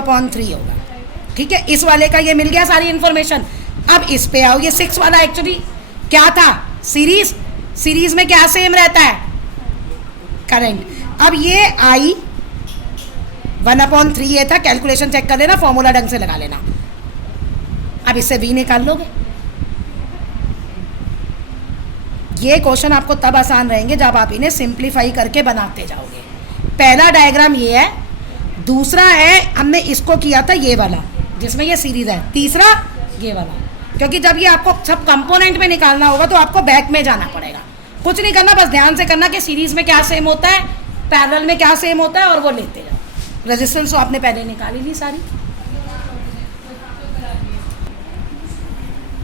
2/3 होगा। ठीक है, इस वाले का ये मिल गया सारी इन्फॉर्मेशन। अब इस पे आओ, ये 6 वाला एक्चुअली क्या था, सीरीज। सीरीज में क्या सेम रहता है, करंट। अब ये आई 1/3 ये था, कैलकुलेशन चेक कर लेना, फॉर्मूला ढंग से लगा लेना। अब इससे V निकाल लोगे। ये क्वेश्चन आपको तब आसान रहेंगे जब आप इन्हें सिंप्लीफाई करके बनाते जाओगे। पहला डायग्राम ये है, दूसरा है हमने इसको किया था ये वाला जिसमें ये सीरीज है, तीसरा ये वाला। क्योंकि जब ये आपको सब कंपोनेंट में निकालना होगा तो आपको बैक में जाना पड़ेगा। कुछ नहीं करना, बस ध्यान से करना कि सीरीज में क्या सेम होता है, पैरेलल में क्या सेम होता है, और वो लेते जाओ। रेजिस्टेंस तो आपने पहले निकाली ली सारी।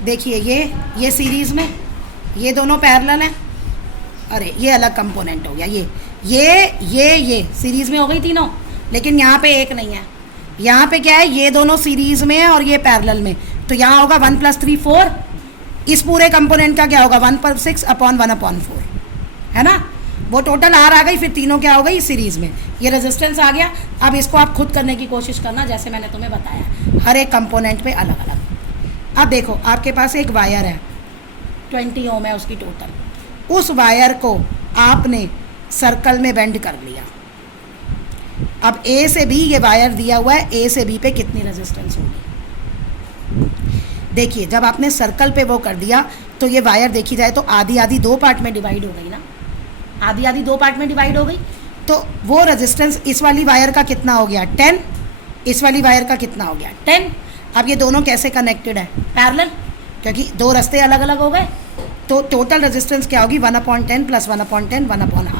देखिए ये सीरीज में, ये दोनों पैरेलल हैं। अरे ये अलग कंपोनेंट हो गया, ये सीरीज में हो गई तीनों, लेकिन यहाँ पे एक नहीं है। यहाँ पे क्या है, ये दोनों सीरीज में है और ये पैरेलल में, तो यहाँ होगा 1 + 3 4। इस पूरे कंपोनेंट का क्या होगा 1/6/1/4, है ना। वो टोटल R आ गई, फिर तीनों क्या हो गई सीरीज में। ये रेजिस्टेंस आ गया। अब इसको आप खुद करने की कोशिश करना, जैसे मैंने तुम्हें बताया, हर एक कंपोनेंट पे अलग अलग। अब देखो आपके पास एक वायर है, 20 ओम है उसकी टोटल। उस वायर को आपने सर्कल में बेंड कर लिया। अब A से B ये वायर दिया हुआ है, A से B पे कितनी रेजिस्टेंस होगी। देखिए जब आपने सर्कल पे वो कर दिया तो ये वायर देखी जाए तो आधी आधी 2 पार्ट में डिवाइड हो गई ना, आधी आधी 2 पार्ट में डिवाइड हो गई। तो वो रेजिस्टेंस इस वाली वायर का कितना हो गया 10, इस वाली वायर का कितना हो गया 10। अब ये दोनों कैसे कनेक्टेड है, पैरेलल, क्योंकि 2 रास्ते अलग अलग हो गए। तो टोटल रेजिस्टेंस क्या होगी 1/10 + 1/10 1/R।